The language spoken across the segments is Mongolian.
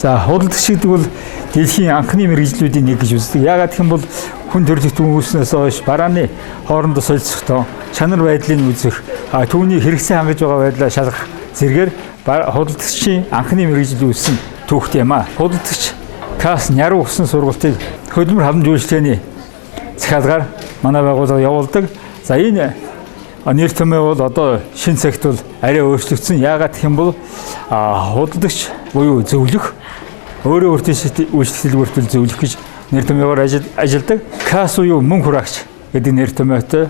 За худалдагч гэдэг бол дэлхийн анхны мэргэжлүүдийн нэг гэж үздэг. Яагаад гэх юм бол хүн төрөлхтөн үүснээс хойш барааны хоорондоо солилцохдоо чанар байдлыг үзэх, түүний хэрэгцээ хангаж байгаа байдлаа шалгах зэргээр худалдагчийн анхны мэргэжил үүссэн түүхт юм а. Худалдагч КАС Няруу усан сургалтыг хөдөлмөр халамж үйлчлэгээний захиалгаар манай байгууллага явуулдаг. За энэ нэр томьёо бол одоо шинэ цагт бол арай өөрчлөгдсөн. Яагаад гэх юм бол худалдагч буюу зөвлөх өөрөө өөртөө үйлчлэл бүртгэл зөвлөх гэж нэр томьёогоор ажилладаг. КАС буюу мөн хураагч гэдэг нэр томьёотой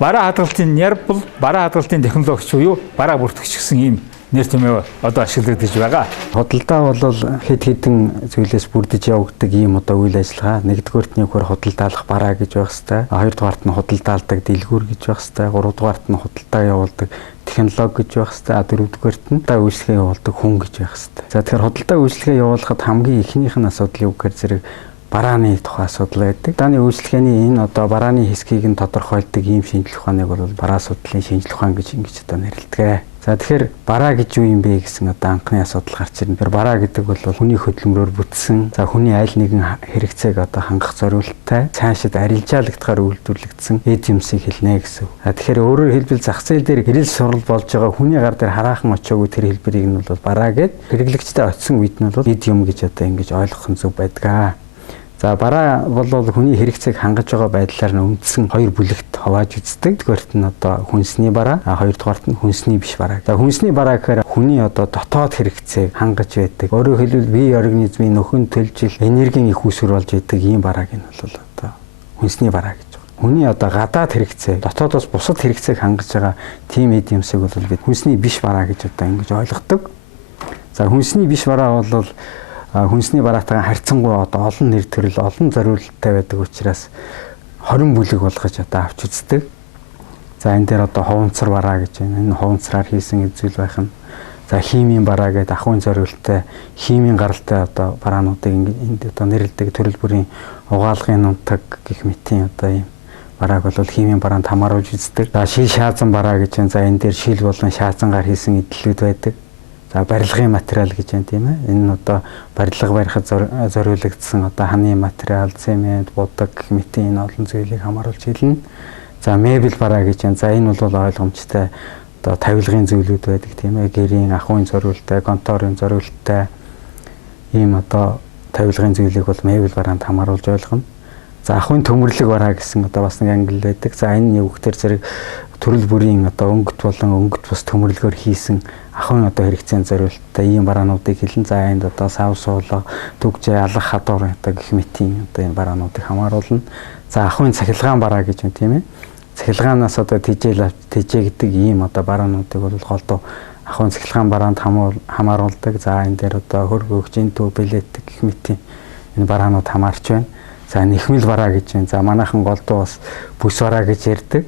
бараа хадгалтын Няр бол бараа хадгалтын технологич буюу бараа бүртгэгч гэсэн ийм нэр томьёо одоо ашиглагдаж байгаа. Худалдаа бол хэд хэдэн зүйлээс бүрдэж явагддаг ийм одоо үйл ажиллагаа. Нэгдүгээрт нь худалдаалах бараа гэж байх хэвээр, хоёрдугаарт нь худалдаалдаг дэлгүүр гэж байх хэвээр, гуравдугаарт нь худалдаа явуулдаг технологи гэж байх хэвээр, дөрөвдүгээрт нь худалдаа үйлчлэгээ явуулдаг хүн гэж байх хэвээр. За тэгэхээр худалдаа үйлчлэгээ явуулахад хамгийн ихнийх нь асуудал юу гэхээр зэрэг барааны тухай асуудал байдаг. Дааны үйлчлэгээний энэ одоо барааны хэсгийг нь тодорхойлдог ийм шинжилгээ ухааныг бол бараа судлалын шинжилгээ ухаан гэж ингэж одоо нэрлэдэг. За тэгэхээр бараа гэж юу юм бэ гэсэн одоо анхны асуудал гарч ирнэ. Тэгэхээр бараа гэдэг бол хүний хөдөлмөрөөр бүтсэн, за хүний аль нэгэн хэрэгцээг одоо хангах зорилттой, цаашид арилжаалагдахаар үйлдвэрлэгдсэн эд юмсыг хэлнэ гэсэн. Тэгэхээр өөрөөр хэлбэл зах зээл дээр гэрэл сурал болж байгаа хүний гар дээр хараахан очоогүй тэр хэлбэрийг нь бол бараа гэд хэрэглэгчтэй очисон үед нь бол эд юм гэж одоо ингэж ойлгох нь зөв байдаг. За бараа бол хүний хэрэгцээг хангаж байгаа байдлаар нь үндсэн хоёр бүлэгт хувааж үздэг. Нэгдүгээрт нь одоо хүнсний бараа, хоёрдугаарт нь хүнсний биш бараа. За хүнсний бараа гэхээр хүний одоо дотоод хэрэгцээг хангаж байдаг. Өөрөөр хэлбэл бие организмын нөхөн төлжил энергийн их үүсвэр болж идэг ийм барааг нь бол одоо хүнсний бараа гэж байна. Хүний одоо гадаад хэрэгцээ, дотоодоос бусад хэрэгцээг хангаж байгаа тийм эд юмсыг бол бид хүнсний биш бараа гэж одоо ингэж ойлгодог. За хүнсний биш бараа бол хүнсний бараатайгаа харьцангуй одоо олон нэр төрөл, олон зориулалттай байдаг учраас 20 бүлэг болгож одоо авч үздэг. За энэ дээр одоо хуванцар бараа гэж байна. Энэ хуванцраар хийсэн зүйл байх нь. За химийн бараа гэдэг ахуйн зориулалттай, химийн гаралтай одоо бараануудыг энд одоо нэрлэдэг төрөл бүрийн угаалгын нунтаг гэх мэтийн одоо ийм барааг бол химийн бараанд хамааруулж үздэг. За шил шаазан бараа гэж байна. За энэ дээр шил болон шаазангаар хийсэн эдлүүд байдаг. За барилгын материал гэж байна тийм ээ. Энэ нь одоо барилга барихад зориулагдсан одоо ханы материал, цемент, будаг гэх мэтийн энэ олон зүйлийг хамааруулж хэлнэ. За мебель бараа гэж байна. За энэ бол ойлгомжтой одоо тавилгын зүйлүүд байдаг тийм ээ. Гэрийн ахуйн зориулалттай, конторын зориулалттай ийм одоо тавилгын зүйлийг бол мебель бараанд хамааруулж ойлгоно. За ахуйн төмөрлөг бараа гэсэн одоо бас нэг англи байдаг. За энэ юу гэхээр зэрэг төрөл бүрийн одоо өнгөт болон өнгөт бус төмөрлөгөөр хийсэн ахуйн одоо хэрэгцээнд зориулттай ийм бараануудыг хэлэн. За энд одоо сав суулга, түгжээ, алах хадуур одоо гэх мэтийн одоо энэ бараануудыг хамааруулна. За ахуйн цахилгаан бараа гэж байна тийм ээ. Цахилгаанаас одоо тэжээ гэдэг ийм одоо бараануудыг бол голдуу ахуйн цахилгаан бараанд хамааруулдаг. За энэ дээр одоо хөргөөгч, энтүү, билет гэх мэтийн энэ бараанууд хамаарч байна. За нэхмэл бараа гэж байна. За манайхан голдуу бас бүс бараа гэж ярьдаг.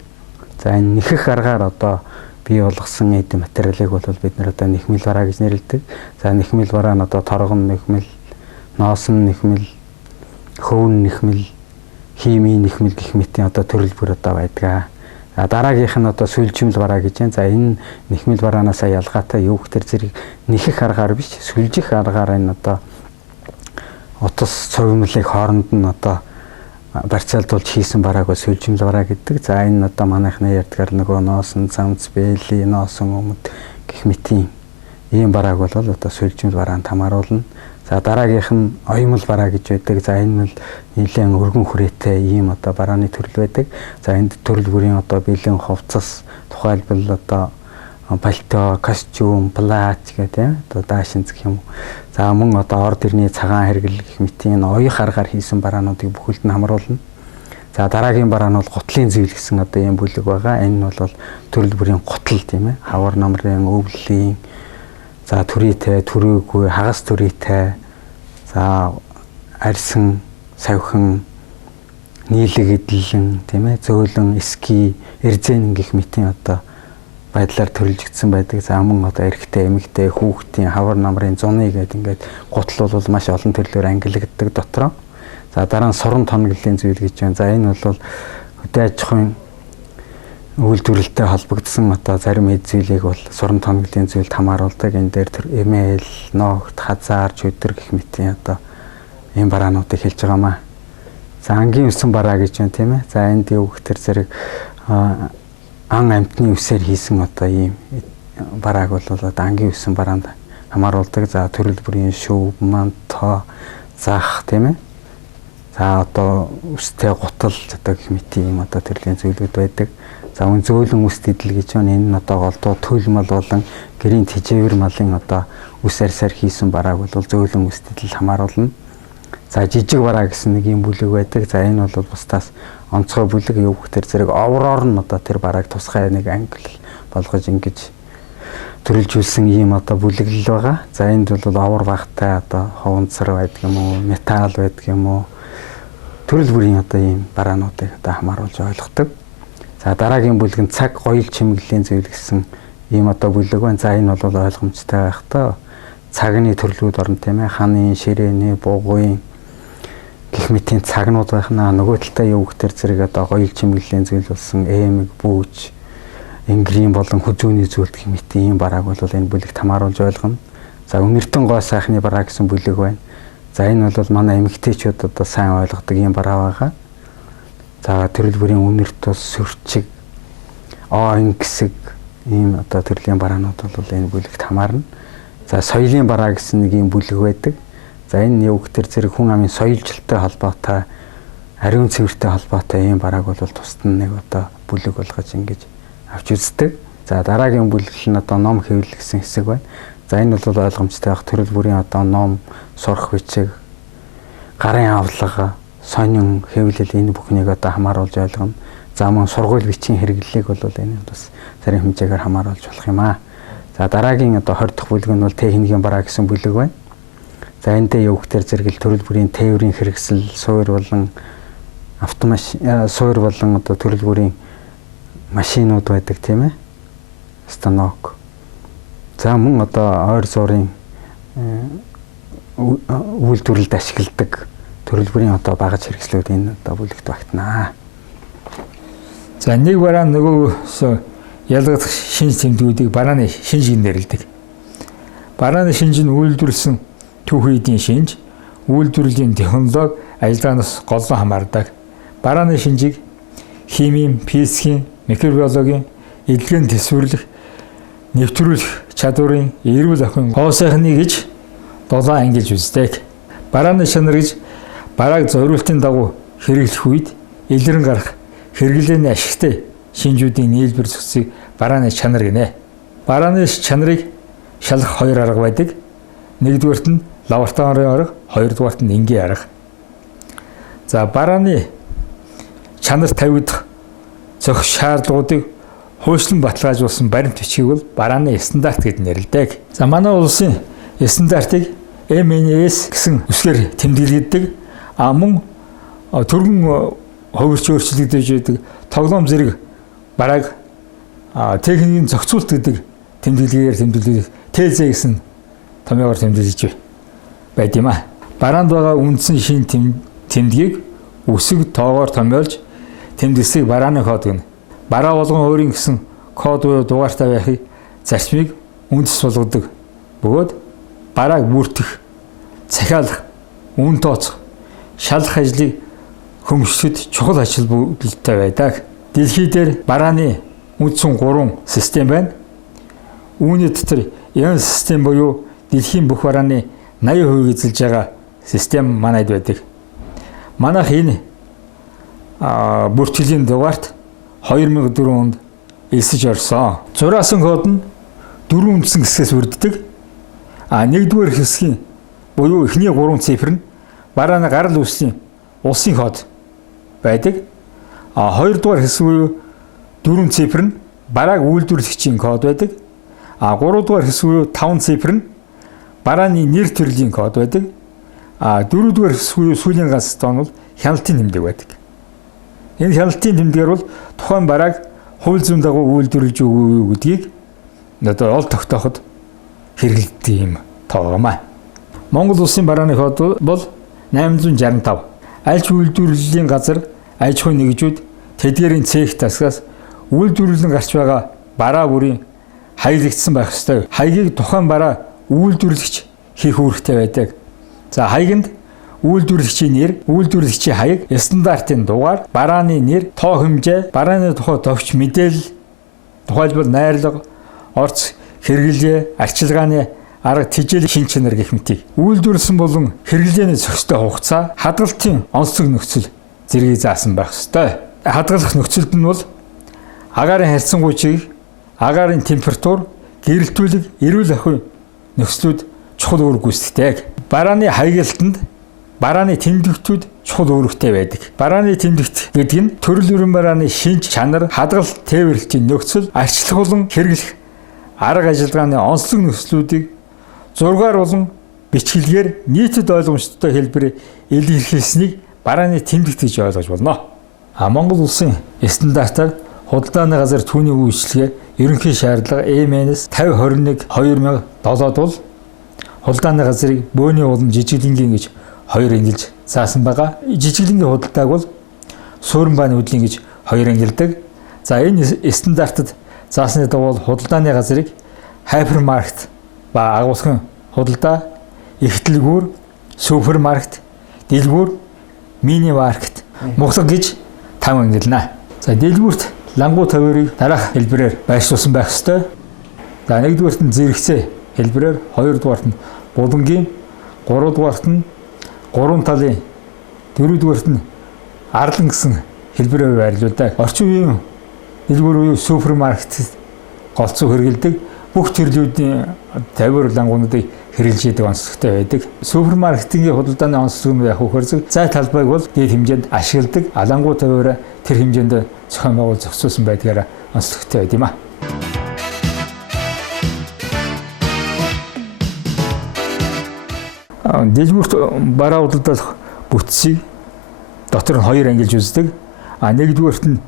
За энэ нэхэх аргаар одоо бий болгосон эд материалыг бол бид нэр одоо нэхмэл бараа гэж нэрлэдэг. За нэхмэл бараа нь одоо торгон нэхмэл, ноосон нэхмэл, хөвн нэхмэл, химийн нэхмэл гэх мэтийн одоо төрөл бүр одоо байдаг. За дараагийнх нь одоо сүлжимэл бараа гэж байна. За энэ нэхмэл бараанаас ялгаатай юу гэхээр зэрэг нэхэх аргаар биш, сүлжих аргаар энэ одоо утас цовимлыг хооронд нь одоо барьцаалдуулж хийсэн барааг бол сүлжимэл бараа гэдэг. За энэ одоо манайхны ярьдгаар нөгөө ноосон, цамц, бэли, ноосон өмд гэх мэтийн ийм барааг бол одоо сүлжимэл бараанд хамааруулна. За дараагийнх нь оёмл бараа гэж байдаг. За энэ нь нэлээд өргөн хүрээтэй ийм одоо барааны төрөл байдаг. За энд төрөл бүрийн одоо бэлэн хувцас, тухайлбал одоо пальто, костюм, плач гэдэг одоо даашинз гэх юм уу. За мөн одоо орд ирний цагаан хэрэглэл гэх мэтийн оёх аргаар хийсэн бараануудыг бүхэлд нь хамруулна. За дараагийн бараа нь бол гутлын зэвэл гэсэн одоо ийм бүлэг байгаа. Энэ нь бол төрөл бүрийн гутал тийм ээ. Хавар намрын, өвлийн, за төрийтэй, төрөөгүй, хагас төрийтэй, за арьсан, савхин, нийлэг эдлэн тийм ээ, зөөлөн, эски, эрзэн гэх мэтийн одоо байдлаар төрөлжигдсэн байдаг. За мөн одоо эрэгтэй, эмэгтэй, хүүхдийн, хавар намрын, зуны гэдэг ингээд гутал бол маш олон төрлөөр ангилагддаг дотроо. За дараа нь суран тонглолын зүйл гэж байна. За энэ бол хөдөө аж ахуйн үйлдвэрлэлтэй холбогдсон одоо зарим эд зүйлийг бол суран тоногдын зүйлд хамааруулдаг. Энэ дээр тэр эмээл, ногт, хазаар, чөдөр гэх мэтийн одоо ийм бараануудыг хэлж байгаамаа. За ангийн үсэн бараа гэж байна тийм ээ. За энд юу гэх тэр зэрэг ан амьтны үсээр хийсэн одоо ийм барааг бол одоо ангийн үсэн бараанд хамааруулдаг. За төрөл бүрийн шүүв, манто, зах тийм ээ. За одоо үстэй гутал одоо гэх мэтийн ийм одоо төрлийн зүйлүүд байдаг. За үн зөөлөн үс идэл гэж байна. Энэ нь одоо голдуу төл мал болон гэрийн тэжээвэр малын одоо үс арьсаар хийсэн барааг бол зөөлөн үс идэл хамааруулна. За жижиг бараа гэсэн нэг юм бүлэг байдаг. За энэ бол бусдаас онцгой бүлэг юу гэх тэр зэрэг овроор нь одоо тэр барааг тусгай нэг англи болгож ингэж төрөлжүүлсэн ийм одоо бүлэглэл байгаа. За энд бол овор багтай одоо ховонцор байдаг юм уу, металл байдаг юм уу. Төрөл бүрийн одоо ийм бараануудыг одоо хамааруулж ойлгодог. За дараагийн бүлэг нь цаг гоёл чимэглэлийн зүйл гэсэн ийм одоо бүлэг байна. За энэ бол ойлгомжтой байх таа. Цагны төрлүүд орно тийм ээ. Ханы, ширээний, бугуйн гэх мэтийн цагнууд байхнаа. Нөгөө талдаа юу гэх тэр зэрэг одоо гоёл чимэглэлийн зүйл болсон эмэг, бүүж, энгэрийн болон хүзүүний зүйл гэх мэтийн ийм барааг бол энэ бүлэгт хамааруулж ойлгоно. За үнэртэн гоо сайхны бараа гэсэн бүлэг байна. За энэ бол манай эмэгтэйчүүд одоо сайн ойлгодог ийм бараа байгаа. За төрөл бүрийн үнэрт тус сөрчиг, оон гэсэг ийм одоо төрлийн бараанууд бол энэ бүлэгт хамаарна. За соёлын бараа гэсэн нэг ийм бүлэг байдаг. За энэ юу гэх тэр зэрэг хүн амын соёлжилттой холбоотой, ариун цэвэртэй холбоотой ийм барааг бол тусад нь нэг одоо бүлэг болгож ингэж авч үздэг. За дараагийн бүлэг нь одоо ном хэвлэл гэсэн хэсэг байна. За энэ бол ойлгомжтой байх төрөл бүрийн одоо ном, сурах бичиг, гарын авлага, сонин хэвлэл энэ бүхнийг одоо хамааруулж ойлгоно. За мөн сургууль бичгийн хэрэглэлийг бол энэ бас зарим хэмжээгээр хамааруулж болох юм аа. За дараагийн одоо 20 дахь бүлэг нь бол техникийн бараа гэсэн бүлэг байна. За эндээ юу гэх тэр зэрэг төрөл бүрийн тээврийн хэрэгсэл, суур болон суур болон одоо төрөл бүрийн машинууд байдаг тийм ээ. Станок. За мөн одоо ойр зуурын үйлдвэрлэлд ашигладаг төрөл бүрийн одоо багаж хэрэгслүүд энэ одоо бүлэгт багтнаа. За нэг бараа нөгөөс ялгах шинж тэмдгүүдийг барааны шинж гэж нэрлэдэг. Барааны шинж нь үйлдвэрлэсэн түүх эдийн шинж, үйлдвэрлэлийн технологи, ажиллагаанаас голлон хамаардаг. Барааны шинжийг химийн, физикийн, микробиологийн, эдлэгийн төсвөрлөх, нэвтрүүлэх чадварын, эрүүл ахуйн хоо сайхны гэж 7 ангилж үздэг. Барааны чанар гэж барааг зориултын дагуу хэрэглэх үед илрэн гарах хэрэглээний ашигтай шинжүүдийн нийлбэр зохицыг барааны чанар гинэ. Барааны чанарыг шалгах 2 арга байдаг. Нэгдүгээрт нь лабораторийн арга, хоёрдугаарт нь энгийн арга. За барааны чанар тавигдах зохих шаардлагуудыг хөөшлөн баталгаажуулсан баримт бичгийг бол барааны стандарт гэж нэрлэдэг. За манай улсын стандартыг MNS гэсэн үсгээр тэмдэглэдэг. Мөн төргөн хувирч өөрчлөгдөж байдаг тоглоом зэрэг барааг техникийн зохицуулт гэдэг тэмдэглэгээр тэмдэглэж ТЗ гэсэн томьёогоор тэмдэглэж байд юм а. Бараанд байгаа үндсэн шин тэмдгийг үсэг тоогоор томьёолж тэмдэглэсийг барааны код гэнэ. Бараа болгон өөрийн гэсэн код буюу дугаартай байхыг зарчмыг үндэс болгодог. Бөгөөд барааг бүртгэх, захиалах, үн тооцох, шалгах ажлыг хөмсгөхөд чухал ачаал бүгдэлтэй байдаг. Дэлхий дээр барааны үндсэн 3 систем байна. Үүний дотор энэ систем буюу дэлхийн бүх барааны 80% эзэлж байгаа систем манайд байдаг. Манайх энэ бүртгэлийн дугаарт 2004 онд элсэж орсон. Зураасан код нь 4 үндсэн хэсгээс бүрддэг. Нэгдүгээр хэсгийн буюу эхний 3 цифр нь барааны гарал үүслийн улсын код байдаг. Хоёрдугаар хэсэг буюу 4 цифр нь барааг үйлдвэрлэгчийн код байдаг. Гуравдугаар хэсэг буюу 5 цифр нь барааны нэр төрлийн код байдаг. Дөрөвдүгээр хэсэг буюу сүүлийн ганц тоо нь хяналтын тэмдэг байдаг. Энэ хяналтын тэмдгээр бол тухайн барааг хууль зүйн дагуу үйлдвэрлэж өгөө юу гэдгийг одоо ол тогтооход хэрэглэдэг юм тоогоомаа. Монгол улсын барааны код бол 865. Альч үйлдвэрлэлийн газар, аж ахуйн нэгжүүд тэдгээрийн цех засгаас үйлдвэрлэн гарч байгаа бараа бүрийн хаягдсан байх ёстой. Хаягийг тухайн бараа үйлдвэрлэгч хийх үүрэгтэй байдаг. За хаягнд үйлдвэрлэгчийн нэр, үйлдвэрлэгчийн хаяг, стандартын дугаар, барааны нэр, тоо хэмжээ, барааны тухай товч мэдээлэл, тухайлбал найрлага, орц, хэрэглээ, арчилгааны арга тэжээлийн шин чанар гэх мэтийг үйлдвэрлэсэн болон хэрэглээний зохистой хугацаа, хадгалтын онцлог нөхцөл зэргийг заасан байх ёстой. Хадгалах нөхцөлд нь бол агаарын харьцангуй чиг, агаарын температур, гэрэлтүүлэг, эрүүл ахуйн нөхцлүүд чухал үүрэг гүйцэтгэдэг. Барааны хаягдланд барааны тэмдэгтүүд чухал үүрэгтэй байдаг. Барааны тэмдэгт гэдэг нь төрөл бүрийн барааны шинж чанар, хадгалалт, тээвэрлэлтийн нөхцөл, арчлах болон хэрэглэх арга ажиллагааны онцлог нөхцлүүдийг зургаар болон бичгэлгээр нийтэд ойлгомжтой хэлбэрээр илэрхийлсэнийг барааны тэмдэгт гэж ойлгож болно. Монгол улсын стандартаар худалдааны газар түүний үйлчлэгээ ерөнхий шаардлага EM-5021/2007 бол худалдааны газрыг бөөний улам жижиглэнгийн гэж хоёр ангилж заасан байгаа. Жижиглэнгийн худалдааг бол суурин бааны хөдөлгөөн гэж хоёр ангилдаг. За энэ стандартад заасны дагуу худалдааны газрыг хайпермаркет ба агуулгын худалдаа, их дэлгүүр, супермаркет, дэлгүүр, мини маркет, муглаг гэж 5 ангилна. За дэлгүүрт лангуу тавирыг дараах хэлбэрээр байршуулсан байх ёстой. За нэгдүгээрт нь зэрэгцээ хэлбэрээр, хоёрдугаарт нь булангийн, гуравдугаарт нь гурван талын, дөрөвдүгээрт нь арлан гэсэн хэлбэрээр байрлуулдаг. Орчин үеийн дэлгүүр буюу супермаркетд голцоо хэрэгэлдэг бүх төрлүүдийн тавир лангуунуудыг хэрэглэж яадаг онцлогтой байдаг. Супермаркетингийн худалдааны онцлог нь яг хөрзөг зай талбайг бол дээд хэмжээнд ашигладаг. Лангуу тавираа тэр хэмжээнд зохион байгуул зохицуулсан байдгаараа онцлогтой байд юм а. Дэлгүүрт бараа худалдаалах бүтцийг дотор нь хоёр ангилж үздэг. Нэгдүгээрт нь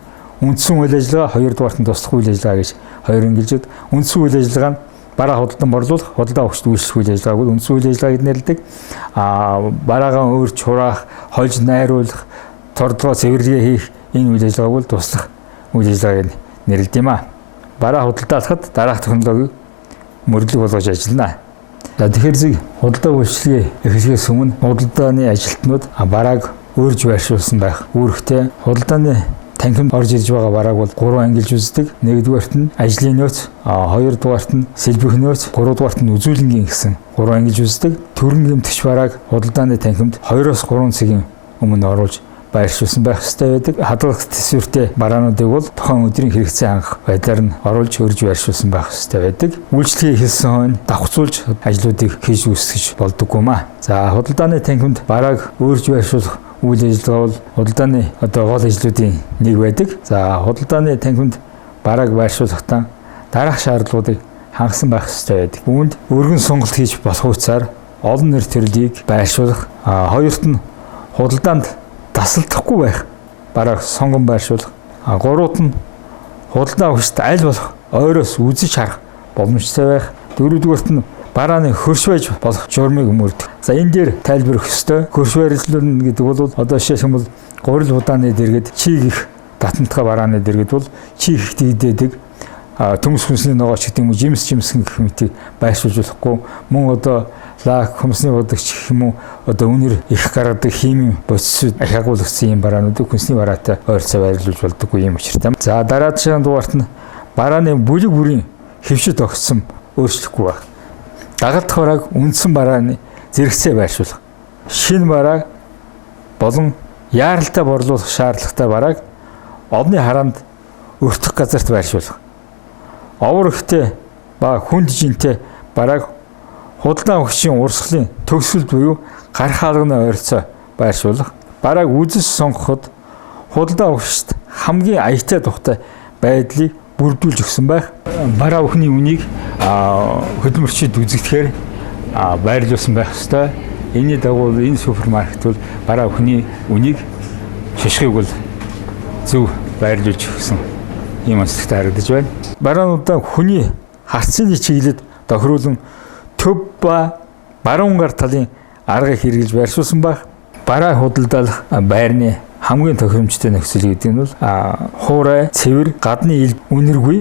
үндсэн үйл ажиллагаа, хоёрдугаарт нь туслах үйл ажиллагаа гэж хоёр ангилжид. Үндсэн үйл ажиллагаа нь бараа худалдан борлуулах, худалдаа өгч үйлчлэх үйл ажиллагааг бол үндсэн үйл ажиллагаа гэж нэрлэдэг. Бараагаа өөрч хураах, хольж найруулах, тордлогоо цэвэрлэгээ хийх энэ үйл ажиллагааг бол туслах үйл ажиллагааг нэрлэдэг юм а. Бараа худалдаалахад дараах технологиг мөрдлөг болгож ажиллана. За тэгэхээр зэрэг худалдаа үйлчлэгээ эхлэхээс өмнө худалдааны ажилтнууд барааг өөрж байршуулсан байх үүрэгтэй. Худалдааны танхимд орж ирж байгаа барааг бол 3 ангилж үздэг. Нэгдүгээрт нь ажлын нөөц, хоёрдугаарт нь сэлбэх нөөц, гуравдугаарт нь үзүүлэнгийн гэсэн 3 ангилж үздэг. Төрөн гэмтгч барааг худалдааны танхимд 2-3 цагийн өмнө оруулж байршуулсан байх ёстой байдаг. Хадгалах төсвөртэй бараануудыг бол тухайн өдрийн хэрэгцээ хангах байдлаар нь оруулж өрж байршуулсан байх ёстой байдаг. Үйлчлэгээ эхэлсэн хойно давхцуулж ажлуудыг хийж үүсгэж болдоггүй маа. За худалдааны танхимд барааг өрж байршуулах үйл ажиллагаа бол худалдааны гол ажлуудын нэг байдаг. За худалдааны танхимд барааг байршуулахдаа дараах шаардлагуудыг хангасан байх ёстой байдаг. Үүнд өргөн сонголт хийж болох хугацаар олон нэр төрлийг байршуулах, хоёрт нь худалдаанд тасалдахгүй байх барааг сонгон байршуулах, гуравт нь худалдаа өгчд аль болох ойроос үзэж харах боломжтой байх, дөрөвдүгээрт нь барааны хөрш байж болох журмыг мөрдөх. За энэ дээр тайлбарлах ёстой. Хөрш байрлуулна гэдэг бол одоо жишээлх юм бол гурил удааны дэргэд чиг их татамтгай барааны дэргэд бол чиг их дийдэдэг. Төмс хүнсний ногооч гэдэг юм уу, жимс гэх мэтийг байршуулж болохгүй. Мөн одоо лак, хүнсний удагч гэх юм уу, одоо үнэр их гаргадаг химийн бодисууд ахиагуулгдсан юм бараануудыг хүнсний бараатай ойрцоо байрлуулж болдоггүй юм учиртай. За дараагийн дугаарт нь барааны бүлэг бүрийн хэвшид огцсон өөрчлөхгүй байх. Дагалдах барааг үндсэн барааны зэрэгцээ байршуулах. Шинэ барааг болон яаралтай борлуулах шаардлагатай барааг одны хараанд өртөх газарт байршуулах. Овор ихтэй ба хүнд жинтэй барааг худалдаа өгчийн урсгалын төгсгөлд буюу гар хаалганы ойрцоо байршуулах. Барааг үзэж сонгоход худалдаа өгчд хамгийн аятай тухтай байдлыг бүрдүүлж өгсөн байх. Бараа өхний үнийг хөдөлмөрчид үзэгдэхээр байрлуулсан байх ёстой. Энэний дагуу энэ супермаркет бол бараа өхний үнийг шишгийг бол зөв байрлуулж өгсөн ийм онцлогтой харагдаж байна. Бараануудаа хүний харцны чиглэлд тохируулан төв ба баруун гар талын аргыг хэрэглэж байршуулсан байх. Бараа худалдаалах байрны хамгийн тохиромжтой нөхцөл гэдэг нь бол хуурай, цэвэр, гадны ил үнэргүй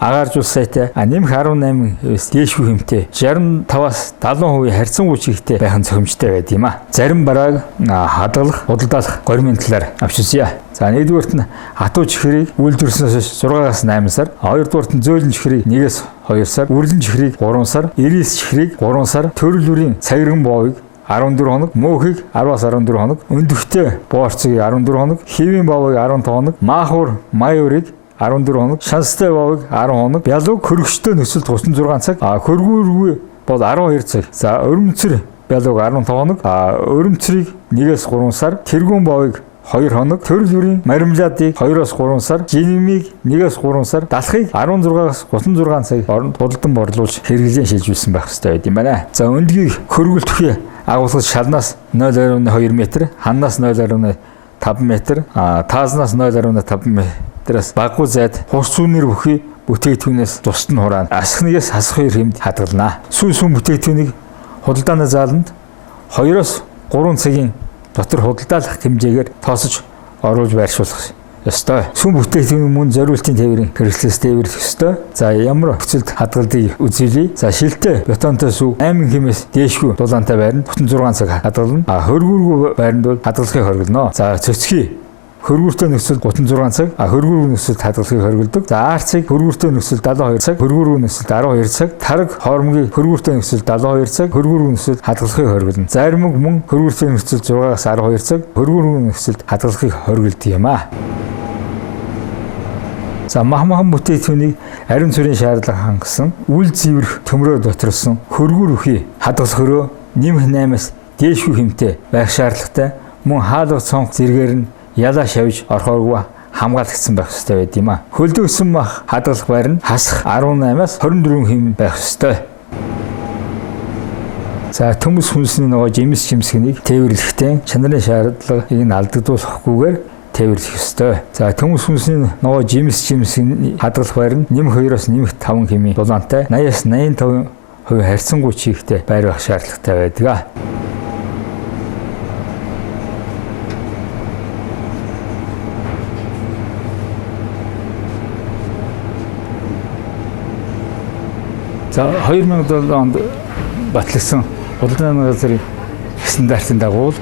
агааржуул сайтай нэмэх 18-ээс дээшгүй хэмтэй 65-аас 70% харьцангуй чигтэй байх нь зохимжтой байд юм а. Зарим барааг хадгалах, худалдаалах гормын талаар авч үзье. За нэгдүгээрт нь хатуу чихрийг үйлдвэрснээс 6-аас 8 сар, хоёрдугаарт нь зөөлөн чихрийг 1-ээс 2 сар, үрлэн чихрийг 3 сар, ирээс чихрийг 3 сар, төрөл бүрийн цагирган боовыг 14 хоног, мөөхийг 10-аас 14 хоног, өндөгтэй боорцыг 14 хоног, хэвийн боовыг 15 хоног, маахуур, майурыг 14 хоног, шанстай боовыг 10 хоног, бялууг хөргөчтэй нөхцөлд 36 цаг, хөргүүргүй бол 12 цаг. За өрөмцөр бялууг 15 хоног, өрөмцрийг 1-ээс 3 сар, тэргүүн боовыг 2 хоног, төрөл бүрийн маримладыг 2-оос 3 сар, жинэмийг 1-ээс 3 сар, далхыг 16-аас 36 цаг хооронд худалдан борлуулж хэрэглэн шилжүүлсэн байх ёстой байд юм байна. За өндгийг хөргөлтөхий агуулгад шалнаас 0.2 м, ханнаас 0.5 м, таазнаас 0.5 м-аас баггүй зайд хурц үнээр бүхий бүтээгдэхүүнээс тусад нь хураана. Асхнаас хасах 2 хэмд хадгална. Сүүн бүтээгдэхүүнийг худалдааны зааланд 2-оос 3 цагийн дотор худалдаалах хэмжээгээр тоосож оруулж байршуулах ёстой. Сүм бүтээгдэхүүний мөн зориултын тээврийн хэрэгслээс тээвэрлэх ёстой. За ямар нөхцөлд хадгалдгийг үзүүлье. За шилтэй бетонтой сүв 8 хэмээс дээшгүй дулаантай байранд 36 цаг хадгална. Хөргүүргүй байранд бол хадгалахыг хориглоно. За цөцгий хөргүүртэй нөхцөлд 36 цаг, хөргүүргүй нөхцөлд хадгалахыг хориглодог. За арцыг хөргүүртэй нөхцөлд 72 цаг, хөргүүргүй нөхцөлд 12 цаг, тараг хоормгийн хөргүүртэй нөхцөлд 72 цаг, хөргүүргүй нөхцөлд хадгалахыг хориглоно. Заримг мөн хөргүүртэй нөхцөлд 6-аас 12 цаг, хөргүүргүй нөхцөлд хадгалахыг хориглодог юм а. За махмахан бүтээгдэхүүнийг ариун цорын шаардлага хангасан үл зэврэх төмрөө доторсон хөргүүр үхий хадгалах хөрөө нэмэх 8-аас дээшгүй хэмтэй байх шаардлагатай. Мөн хаалга цонх зэргээр нь ялаа шавж орхоогүй хамгаалагдсан байх ёстой байд юм а. Хөлдөөсөн мах хадгалах байр нь хасах 18-аас 24 хэм байх ёстой. За төмөс хүнсний нөгөө жимс чимсгэнийг тээвэрлэхдээ чанарын шаардлагыг нь алдагдуулахгүйгээр тээвэрлэх ёстой. За төмөс хүнсний нөгөө жимс чимсгэний хадгалах байр нь нэмэх 2-оос нэмэх 5 хэмийн дулаантай 80-аас 85% харьцангуй чигтэй байр байх шаардлагатай байдаг. За 2007 онд батлагдсан худалдааны газрын стандартын дагуу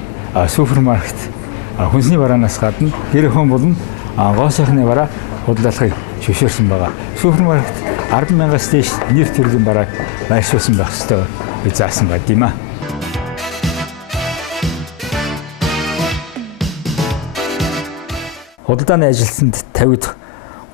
супермаркет хүнсний бараанаас гадна гэрхэн болон гоо сайхны бараа худалдаалахыг зөвшөөрсөн байгаа. Супермаркет 10,000-аас дээш нэр төрлийн барааг байршуулсан байх ёстой гэж заасан байд юм а. Худалдааны ажилтнанд тавьдаг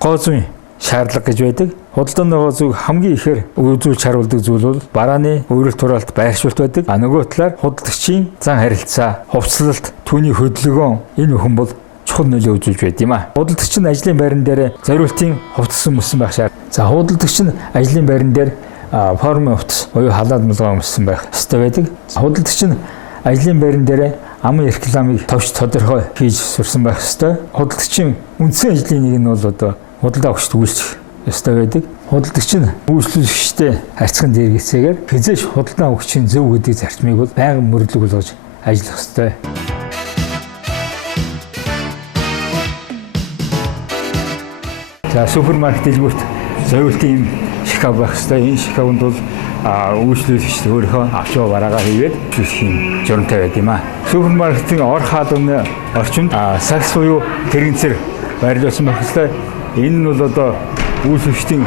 гоо зүйн шаардлага гэж байдаг. Худалдааны гоо зүйг хамгийн ихээр үзүүлж харуулдаг зүйл бол барааны өөрөлт тураалт байршуулт байдаг. Нөгөө талаар худалдагчийн зан харилцаа, хувцлалт, түүний хөдөлгөөн энэ бүхэн бол чухал нөлөө үзүүлж байд юм а. Худалдагч нь ажлын байран дээр зориултын хувцсан мөсөн байх шаард. За худалдагч нь ажлын байран дээр формын хувцас буюу халаад мулгай мөсөн байх ёстой байдаг. Худалдагч нь ажлын байран дээр амын рекламыг товч тодорхой хийж сурсан байх ёстой. Худалдагчийн үндсэн ажлын нэг нь бол одоо худалдаа өгчд үйлчлэх ёстой байдаг. Худалдагч нь үйлчлүүлэгчтэй харьцан дээргэцээгээр хизээш худалдаа өгчийн зөв гэдэг зарчмыг бол байнга мөрөдлөг болгож ажиллах ёстой. За супермаркет дэлгүүрт зориултын шкаф байх ёстой. Энэ шкафанд бол үйлчлүүлэгч өөрийнхөө авч яваа бараагаа хийгээд шилжих журамтай байд юм а. Супермаркетын ор хаалганы орчинд сакс буюу тэрэгцэр байрлуулсан байх ёстой. Энэ нь бол одоо үйлчлэгчдийн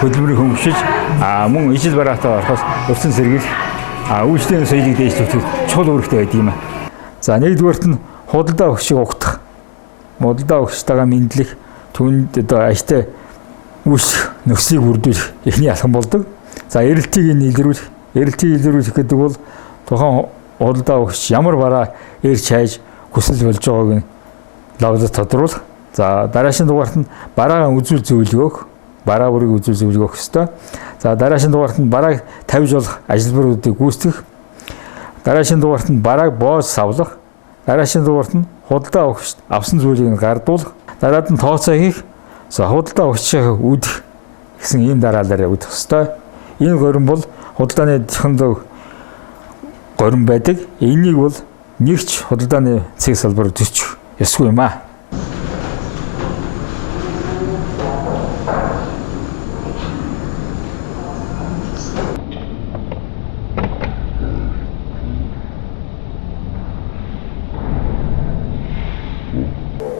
хөдөлмөрийг хөнгөвшиж мөн ижил бараатаа орохоос өрсөн сэргийлэх үйлчлэлийн соёлыг дээшлүүлэх чухал үүрэгтэй байд юм а. За нэгдүгээрт нь худалдаа өгчийг угтах. Худалдаа өгчтэйгээ мэдлэх, түүнд одоо ажтай үйлчлэх нөхцөлийг бүрдүүлэх эхний алхам болдог. За эрэлтийг илрүүлэх. Эрэлтийг илрүүлэх гэдэг бол тухайн худалдаа өгч ямар бараа эрж хайж хүсэл болж байгааг нь лавлаж тодруулах. За дараагийн дугаарт нь бараагаа үзүүл зөвлөгөөх, бараа бүрийг үзүүл зөвлөгөөх ёстой. За дараагийн дугаарт нь барааг тавьж болох ажилбаруудыг гүйцэтгэх. Дараагийн дугаарт нь барааг боож савлах. Дараагийн дугаарт нь худалдаа өгч авсан зүйлийг нь гардуулах. Дараад нь тооцоо хийх. За худалдаа өгчийг үүдэх гэсэн ийм дараалалаар үүдэх ёстой. Энэ горим бол худалдааны технологи горим байдаг. Энийг бол нэгч худалдааны цэг салбар төсч ёсгүй юм аа.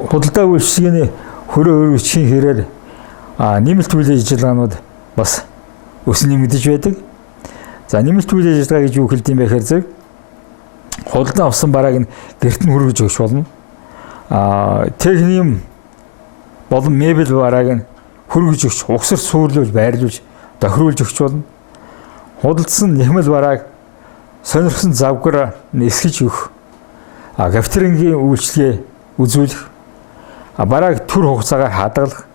Худалдаа үйлчлэгээний хөрөө өргөчхийн хэрээр нэмэлт үйл ажиллагаанууд бас өсөн нэмэгдэж байдаг. За нэмэлт үйл ажиллагаа гэж юу хэлдэг юм бэ гэхээр зэрэг худалдан авсан барааг нь гэрт нь хүргэж өгч болно. Техникум болон мебель барааг нь хүргэж өгч, угсар суурлуулж, байрлуулж, тохируулж өгч болно. Худалдсан нэхмэл барааг сонирхсон завгаараа нисгэж өгөх, кафетерингийн үйлчлэгээ үзүүлэх, барааг төр хугацаагаар хадгалах,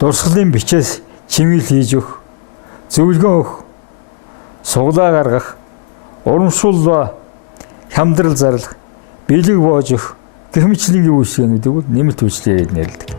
дурсгалын бичээс чимээл хийж өгөх, зөвлөгөө өгөх, суглаа гаргах, урамшуул хямдрал зарлах, бэлэг боож өгөх гэх мэтчлийн үйлчлэгээнүүдийг бол нэмэлт үйлчлэгээ гэж нэрлэдэг.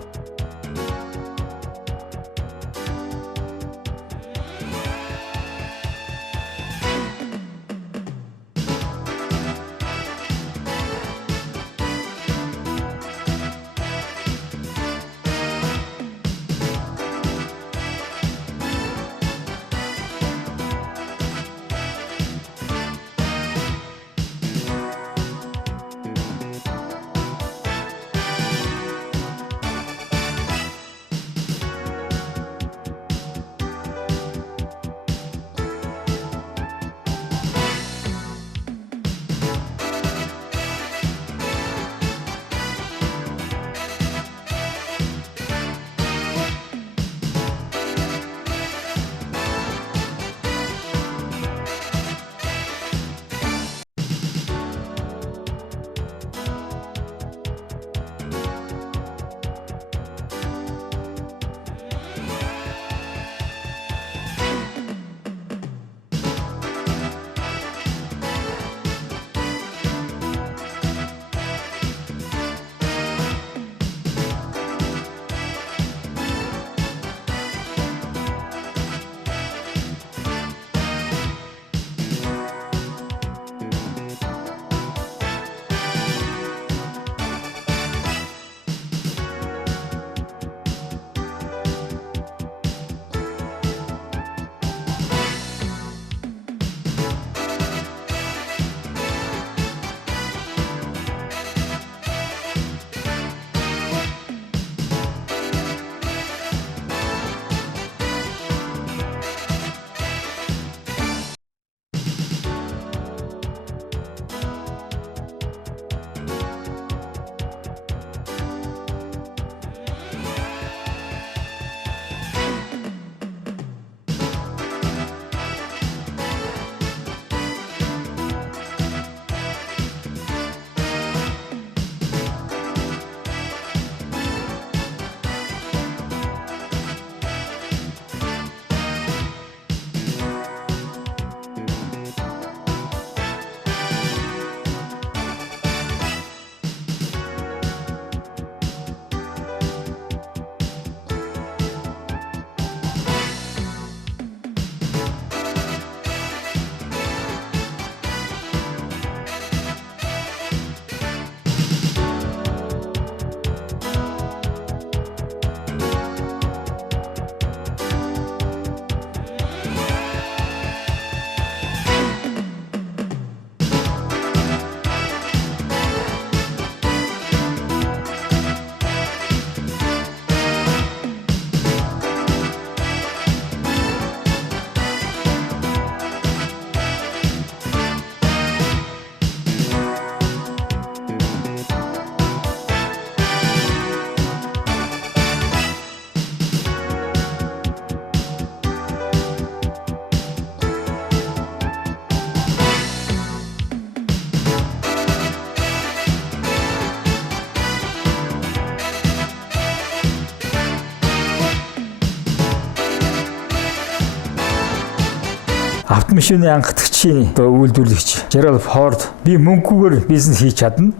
Автомашины анхдагчийн үйлдвэрлэгч Gerald Ford би мөнгөгээр бизнес хийж чадна.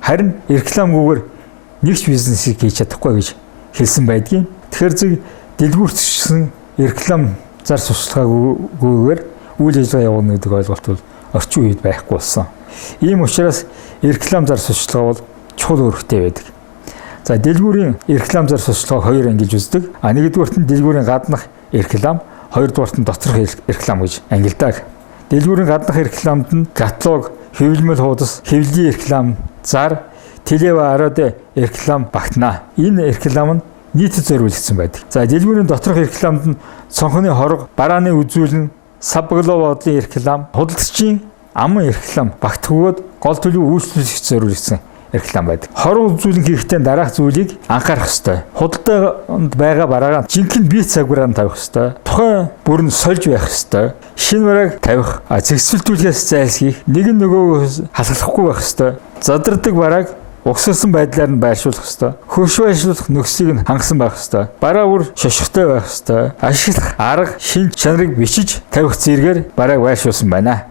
Харин рекламгүйгээр нэгч бизнесийг хийж чадахгүй гэж хэлсэн байдгийн. Тэгэхээр зөв дэлгүүртсэн реклам зар сурталчилгаагүйгээр үйл ажиллагаа явуулна гэдэг ойлголт бол орчин үед байхгүй болсон. Ийм учраас реклам зар сурталчилгаа бол чухал үүрэгтэй байдаг. За дэлгүүрийн реклам зар сурталчилгааг хоёр ангилж үздэг. Нэгдүгээрт нь дэлгүүрийн гаднах реклам, хоёрдугаарт нь доторх реклам гэж ангилдаг. Дэлгүүрийн гаднах рекламд нь каталог, хэвлэмэл хуудас, хэвлэлийн реклам, зар, телев радио реклам багтана. Энэ реклам нь нийтэд зориулагдсан байдаг. За дэлгүүрийн доторх рекламд нь цонхны хорго, барааны үзүүлэн, сабглоо бодлын реклам, худалдагчийн аман реклам багтгууд гол төлөв үйлчлүүлэгч зориулагдсан реклам байдаг. Хорго үзүүлэн хийхдээ дараах зүйлийг анхаарах ёстой. Худалдаанд байгаа бараагаа жинхэнэ бие цагаараа тавих ёстой. Тухайн бүр нь сольж байх ёстой. Шинэ барааг тавих, зэгцэлтүүлэхээс зайлсхийх, нэг нь нөгөөгөөс халахлахгүй байх ёстой. Задардаг барааг угсарсан байдлаар нь байршуулах ёстой. Хөрш байршуулах нөхцөлийг нь хангасан байх ёстой. Бараа бүр шошготой байх ёстой. Ашиглах арга, шинж чанарыг бичиж тавих зэрэгээр барааг байршуулсан байна.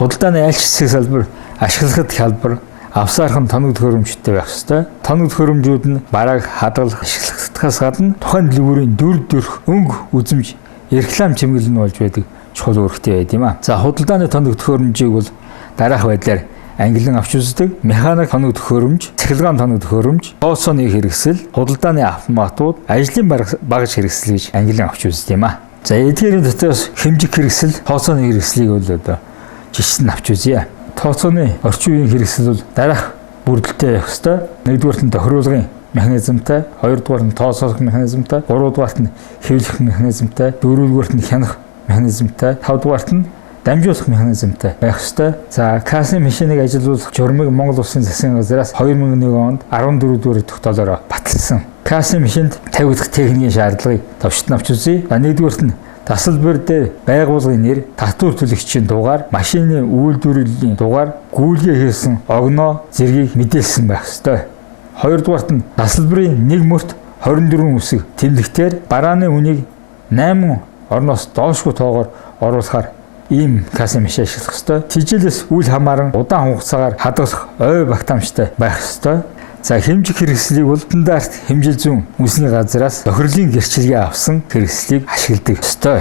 Худалдааны айлч хэсэг салбар, ашиглахад хялбар, авсаархан тоног төхөөрөмжтэй байх ёстой. Тоног төхөөрөмжүүд нь барааг хадгалах, ашиглахаас гадна тухайн дэлгүүрийн дүр төрх, өнгө, үзмж, реклам чимэглэл нь болж байдаг чухал үүрэгтэй байд юм аа. За худалдааны тоног төхөөрөмжийг бол дараах байдлаар ангилан авч үздэг. Механик тоног төхөөрөмж, цахилгаан тоног төхөөрөмж, тооцооны хэрэгсэл, худалдааны автоматууд, ажлын багаж хэрэгсэл гэж ангилан авч үздэг юм аа. За эдгээрийн дотроос хэмжих хэрэгсэл, тооцооны хэрэгслийг бол одоо жишсэн авч үзье. Тооцооны орчин үеийн хэрэгсэл бол дараах бүрдэлтэй явах ёстой. Нэгдүгээрт нь тохируулгын механизмтай, хоёрдугаар нь тооцоолох механизмтай, гуравдугаарт нь хэвлэх механизмтай, дөрөвдүгээрт нь хянах механизмтай, тавдугаарт нь дамжуулах механизмтай байх ёстой. За кассны машиныг ажилуулах журмыг Монгол Улсын засгийн газраас 2001 онд 14 дугаар тогтоолоор баталсан. Кассны машинд тавигдах техникийн шаардлагыг товчтон авч үзье. Нэгдүгээрт нь тасалбар дээр байгууллагын нэр, татвар төлөгчийн дугаар, машины үйлдвэрлэлийн дугаар, гүйлгээ хийсэн огноо зэргийг мэдээлсэн байх ёстой. Хоёрдугаарт нь тасалбарын 1 мөрт 24 үсэг тэмдэгтээр барааны үнийг 8 орноос доошгүй тоогоор оруулахаар ийм касса машин ашиглах ёстой. Тижлээс үл хамааран удаан хугацаагаар хадгалах ой багтаамжтай байх ёстой. За хэмжих хэрэгслийг бол стандарт хэмжил зүүн үндэсний газраас тохирлын гэрчлэгээ авсан хэрэгслийг ашигладаг ёстой.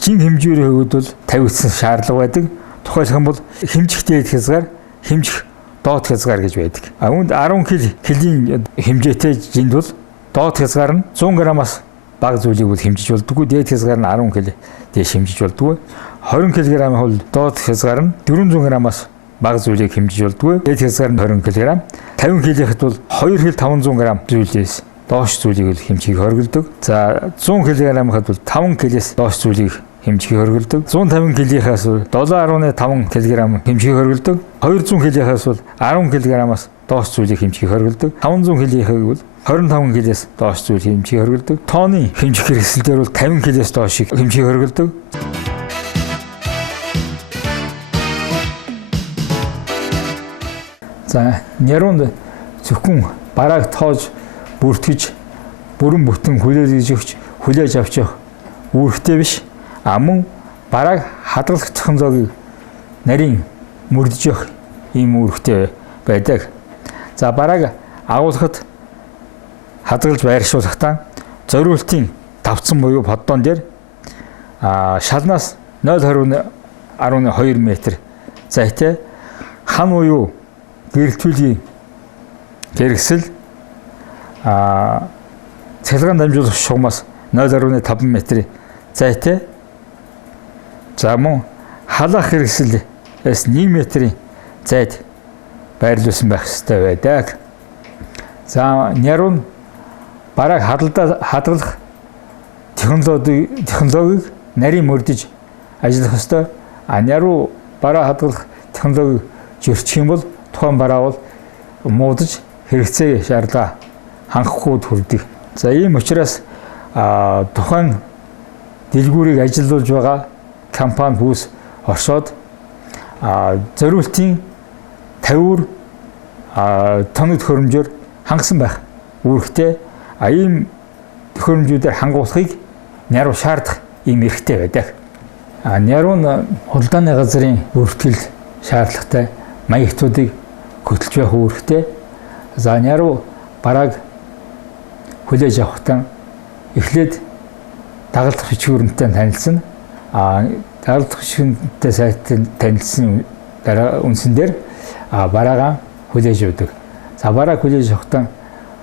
Жин хэмжүүрийн хувьд бол 50 шаардлага байдаг. Тухайлх юм бол хэмжих дээд хязгаар, хэмжих доод хязгаар гэж байдаг. Үүнд 10 кг-ийн хэмжээтэй жинд бол доод хязгаар нь 100 грамаас бага зүйлийг бол хэмжиж болдоггүй. Дээд хязгаар нь 10 кг дээш хэмжиж болдоггүй. 20 кг-ийн бол доод хязгаар нь 400 грамаас бага зүйлийг хэмжиж болдоггүй. Дээд хязгаар нь 20 кг. 50 кг-т бол 2 хил 500 г зүйлээс доош зүйлийг хэмжихийг хориглодог. За 100 кг-д бол 5 кг-с доош зүйлийг хэмжихийг хориглодог. 150 кг-аас бол 7.5 кг хэмжихийг хориглодог. 200 кг-аас бол 10 кг-аас доош зүйлийг хэмжихийг хориглодог. 500 кг-ийг бол 25 кг-с доош зүйл хэмжихийг хориглодог. Тооны хэмжих хэрэгслээр бол 50 кг-с доош хэмжихийг хориглодог. За нярунд зөвхөн барааг тоож бүртгэж бүрэн бүтэн хүлээж өгч хүлээж авч явах үүрэгтэй биш. Мөн барааг хадгалах технологиг нарийн мөрдөж явах ийм үүрэгтэй байдаг. За барааг агуулгад хадгалж байршуулахдаа зориултын тавцсан буюу поддон дээр шалнаас 0.12 м зайтай хан буюу гэрэлтүүлгийн хэрэгсэл цахилгаан дамжуулах шугамаас 0.5 м зайтай. За мөн халаах хэрэгслээс 1 м-ийн зайд байрлуулсан байх ёстой байдаг. За няруу барааг хадгалах технологиг нарийн мөрдөж ажиллах ёстой. Няруу бараа хадгалах технологиг зөрчих юм бол тухайн бараа бол муудаж хэрэгцээ шаардлага хангахгүй төрдөг. За ийм учраас тухайн дэлгүүрийг ажиллуулж байгаа компани бүс оршоод зориултын 50 тоног төхөөрөмжөөр хангасан байх үүрэгтэй. Ийм төхөөрөмжүүдээр хангуулахыг няруу шаардах ийм эрхтэй байдаг. Няруу нь худалдааны газрын бүртгэл шаардлагатай маягтуудыг хөтөлж байх үүрэгтэй. За няруу барааг хүлээж авахдаа эхлээд дагалдах бичгүүрэнтэй танилцсан. Дагалдах бичгүүрэнтэй сайтад танилцсан үндсэн дээр бараагаа хүлээж авдаг. За барааг хүлээж авахдаа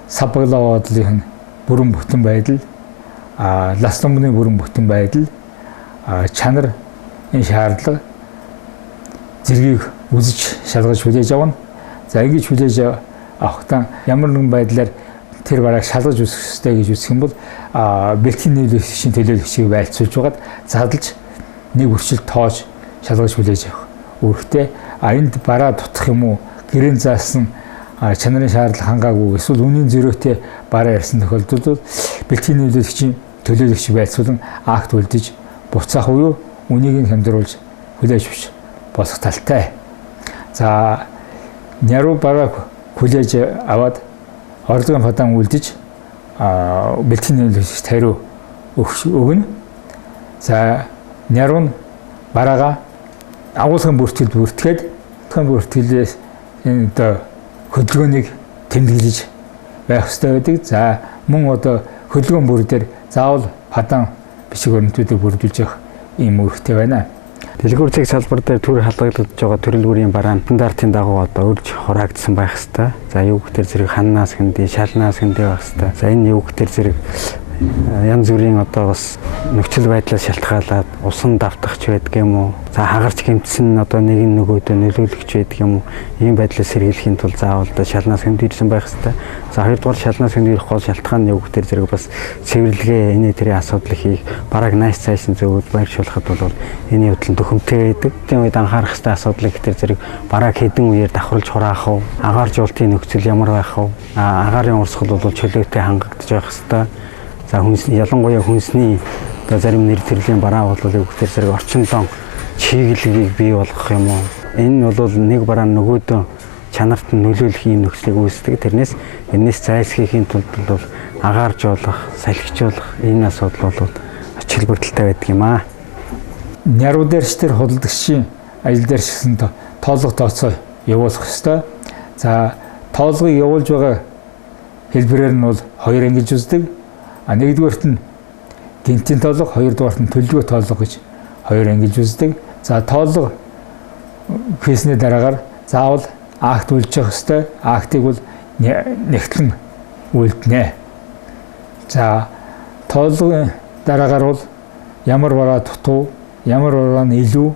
сав баглаа бодлын бүрэн бүтэн байдал, ластомны бүрэн бүтэн байдал, чанар энэ шаардлага зэргийг үзэж шалгаж хүлээж авна. За ингэж хүлээж авахдаа ямар нэгэн байдлаар тэр барааг шалгаж үзэх ёстой гэж үзэх юм бол бэлтгэн нийлүүлэгчийн төлөөлөгчийг байлцуулж байгаад задлж нэг үрчил тоож шалгаж хүлээж авах үүрэгтэй. Энд бараа дутах юм уу, гэрэн заасан чанарын шаардлага хангаагүй эсвэл үнийн зөрөөтэй бараа ярьсан тохиолдолд бол бэлтгэн нийлүүлэгчийн төлөөлөгч байлцуулан акт үлдэж буцаах уу үнийг хямдруулж хүлээж авч болох талтай. За няруу барааг хүлээж аваад орлогын падан үлдэж бэлтгэн нийлүүлэгчд хариу өгнө. За няруу нь бараагаа агуулгын бүртгэлд бүртгээд бүртгэлээс энэ одоо хөдөлгөөнийг тэмдэглэж байх ёстой байдаг. За мөн одоо хөдөлгөөн бүр дээр заавал падан бичиг баримтуудыг бүрдүүлж явах ийм үүрэгтэй байна. Дэлгүүр зэг салбар дээр төр халдагдаж байгаа төрөлбөрийн бараа стандартын дагуу одоо урьж хураагдсан байх ёстой. За юугтэр зэрэг ханнаас хэндий, шалнаас хэндий байх ёстой. За энэ юугтэр зэрэг янз бүрийн одоо бас нөхцөл байдлаас шалтгаалаад усан давтахч байдаг юм уу? За хагарч гэмтсэн одоо нэг нөгөөдөө нөлөөлөгч байдаг юм уу? Ийм байдлаас сэргийлэхийн тулд заавал шалнаас хэмдэрсэн байх ёстой. За хоёрдугаар шалнаас хэмдэрэх гол шалтгаан нь юугтэр зэрэг бас цэвэрлэгээ энэ тэрийн асуудлыг хийх, бараг найс цайсан зөвөд байршуулахад бол энэ явдал нь төхөмтэй байдаг. Тийм үед анхаарах ёстой асуудлыг тэр зэрэг бараг хэдэн үеэр давхарлаж хураах уу? Агаар жуултын нөхцөл ямар байх вэ? Агаарын урсгал бол чөлөөтэй хангагдаж байх ёстой. За ялангуяа хүнсний одоо зарим нэр төрлийн бараа бол юугтэр зэрэг орчин зон чиглэлийг бий болгох юм уу? Энэ бол нэг бараа нөгөөдөө чанарт нь нөлөөлөх ийм нөхцөлийг үүсдэг. Тэрнээс энэс зайлсхийхийн тулд бол агааржуулах, салхичуулах энэ асуудал бол ач холбогдолтой байдаг юм аа. Няруу дээрч тэр худалдагчийн ажил дээр шигсэн тоолго тооцоо явуулах ёстой. За тоолгыг явуулж байгаа хэлбэрээр нь бол хоёр ангиж үздэг. Нэгдүгээрт нь гинтийн тоолго, хоёрдугаарт нь төлөвлөгөө тоолго гэж хоёр ангиж үздэг. За тоолго хийсний дараагаар заавал акт үйлдэж явах ёстой. Актыг бол нэгтлэн үйлдэнэ. За тоолгын дараагаар бол ямар бараа дутуу, ямар бараа нь илүү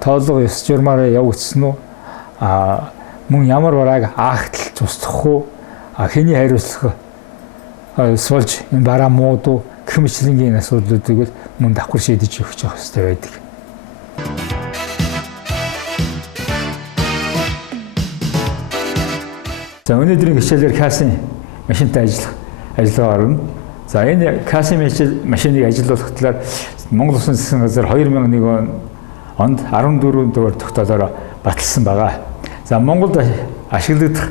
тоолго ёс журмаараа явагдсан уу? Мөн ямар барааг актл тусдах уу? Хэний хариуцлага суулж энэ бараа муудуу гэх мэтлэнгийн асуудлуудыг бол мөн давхар шийдэж өгч явах хэрэгтэй байдаг. За өнөөдрийн хичээлээр касын машинтай ажиллагаа орно. За энэ касын машиныг ажиллуулах талаар Монгол Улсын засгийн газар 2001 онд 14 дугаар тогтоолоор баталсан байгаа. За Монголд ашиглагдах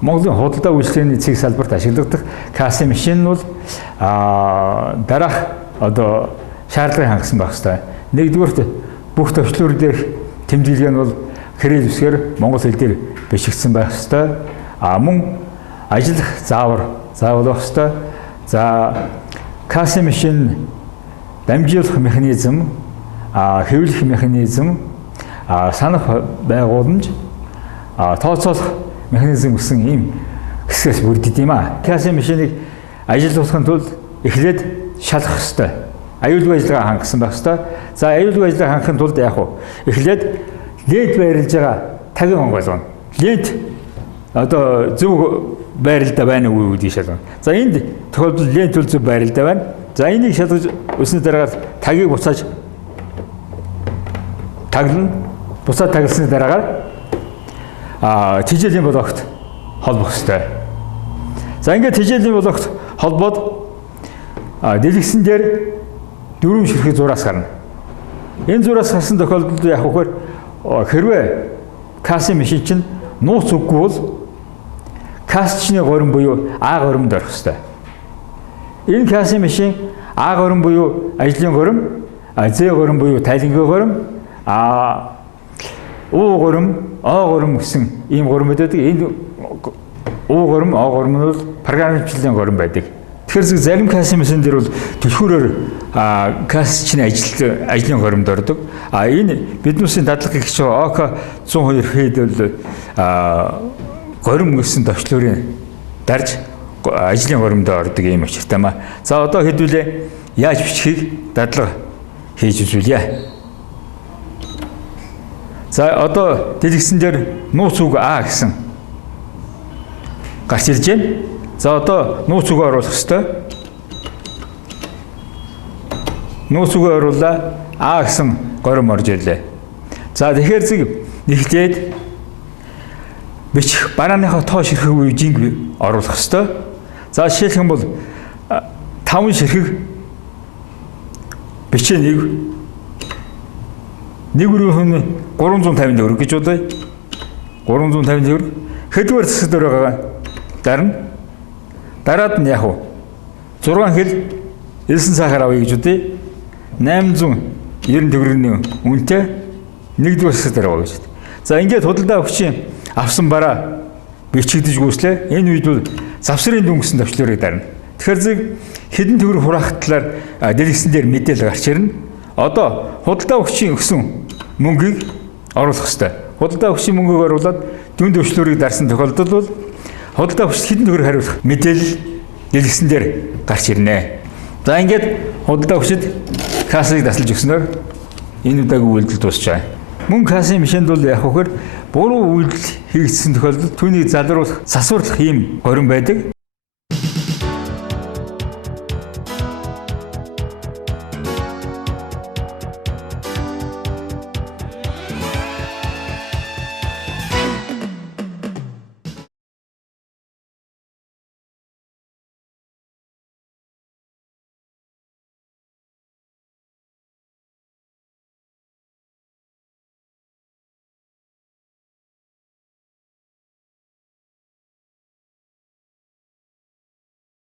Монголын худалдаа үйлчлэгээний цэг салбарт ашиглагдах касын машин нь бол дараах шаардлагыг хангасан байх ёстой. Нэгдүгээрт бүх төвчлөр дээрх тэмдэглэл нь бол кирилл үсгээр монгол хэл дээр бичигдсэн байх ёстой. Мөн ажиллах заавал байх ёстой. За касын машин дамжуулах механизм, хэвлэх механизм, санах байгууламж, тооцоолох механизм гэсэн ийм хэсгээс бүрддэг юм аа. Касын машиныг ажиллуулахын тулд эхлээд шалгах ёстой. Аюулгүй ажиллагаа хангасан байх ёстой. За аюулгүй ажиллагаа хангахын тулд яах вэ? Эхлээд лент байрлаж байгаа тагийг онгойлгоно. Лент зөв байралдаа байна уу гэдгийг шалгана. За энд тохиолдолд лент зөв байралдаа байна. За энийг шалгаж өсний дараагаар тагийг буцааж таглана. Буцаад тагласны дараагаар тижээлийн блокт холбох ёстой. За ингээд тижээлийн блокт холбоод дэлгэсэн дээр дөрвөн ширхэг зураас гарна. Энэ зураас гарсан тохиолдолд яах вэ? Хэрвээ касын машин чинь нууц үгүй бол касчны горим буюу А горимд орох ёстой. Энэ касын машин А горим буюу ажлын горим, З горим буюу тайлангийн горим, У горим, О горим гэсэн ийм горимуд байдаг. Энэ У горим, О горим нь бол програмчлалын горим байдаг. Тэгэхээр зарим касын машин дээр бол түлхүүрээр касчны ажлын горимд ордог. Энэ биднүүсийн дадлага гэх чинь ОК 102 хэд бол горим гэсэн төвчлөрийн дарж ажлын горимд ордог юм учиртай маа. За одоо хэдүүлээ яаж бичихийг дадлага хийж үзүүлье. За одоо дэлгэсэн дээр нууц үг А гэсэн гарч ирж байна. За одоо нууц үгээ оруулах ёстой. Нууц үгээ оруулаа А гэсэн горим орж ирлээ. За тэгэхээр зэрэг нэгтлээд бичих барааныхаа тоо ширхэг буюу жинг оруулах ёстой. За жишээлх юм бол 5 ширхэг бичээ нэг өрөөх нь 350 төгрөг гэж бодъё. 350 төгрөг. Хэдвэр засаг дээр байгаа дарна. Дараад нь яах вэ? 6 хэл элсэн сахар авъя гэж бодъё. 890 төгрөгийн үнэтэй нэгдүгээр засаг дээр байгаа гэж байна. За ингээд худалдаа өгчийн авсан бараа бичигдэж гүйслээ. Энэ үед бол завсрын дүн гэсэн төвчлөрийг дарна. Тэгэхээр зэрэг хэдэн төгрөг хураах талаар дэлгэсэн дээр мэдээлэл гарч ирнэ. Одоо худалдаа өгчийн өгсөн мөнгийг оруулах ёстой. Худалдаа өгчийн мөнгөийг оруулаад дүн төвчлөрийг дарсан тохиолдолд бол худалдаа өгч хэдэн төгрөг хариулах мэдээлэл дэлгэсэн дээр гарч ирнэ. За ингээд худалдаа өгчид кассыг дасалж өгснөөр энэ удаагийн үйлдэл дуусчаа. Мөн касын машинд бол яг хөөр буруу үйлдэл хийгдсэн тохиолдолд түүнийг залруулах, засварлах ийм горим байдаг.